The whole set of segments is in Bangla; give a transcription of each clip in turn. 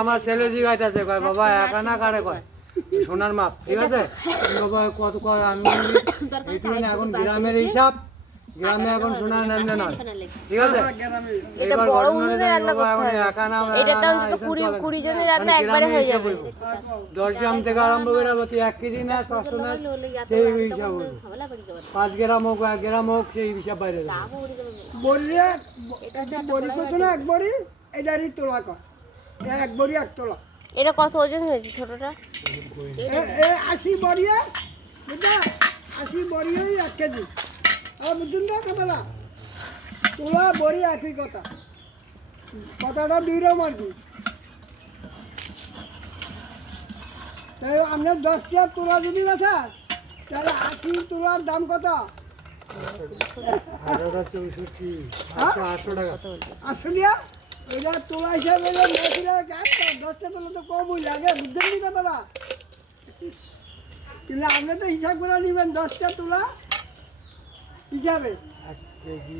আমার ছেলে জিজ্ঞাসা কয় বাবা একা না কারে কয় সোনার মাপ, ঠিক আছে বাবা কত কয় আমি এইটুখানি এখন গ্রামের হিসাব, গ্রামে এখন সোনার নেন নয়, ঠিক আছে এবার ঘটনা বাবা এখন একা না 10 গ্রাম থেকে আরম্ভ করে 1 কেজি না 600 না সেই হিসাব 5 গ্রাম হোক 1 গ্রাম হোক সেই হিসাব বাইরে বললে এটা বড়ি কত না এক বড়ি এটারই তোলা কর এক বড়ি এক তোলা। এটা কত ওজন হয়েছে ছোটটা? 80 বড়ি বুঝা 80 বড়ি 1 কেজি। আর বুঝুন না কথাটা তোলা বড়ি একই কথা, কথাটা দুইরকম আর কি। তাই আপনার 10টা তোলা যদি বেচা তাহলে 80 তোলার দাম কত? 800 টাকা। 800 টাকা এটা তোলা হিসাবে 10টা তোলা তো কম হইলে আগে বুঝছেন নি কথাটা। কিন্তু আপনি তো হিসাব করে নেবেন 10টা তোলা হিসাবে 1 কেজি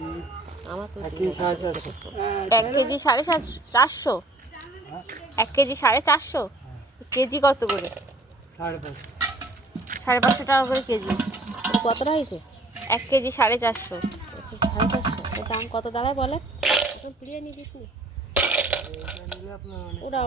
আমার তো 1 কেজি 450, 1 কেজি 450, 1 কেজি 450, কেজি কত করে? 550, 550 টাকা করে কেজি। কতটা হয়েছে? 1 কেজি 450, 450 এর দাম কত দাঁড়ায় বলে? এখন প্রিয় নিয়ে দিস নি এটা নিলে আপনার ওটা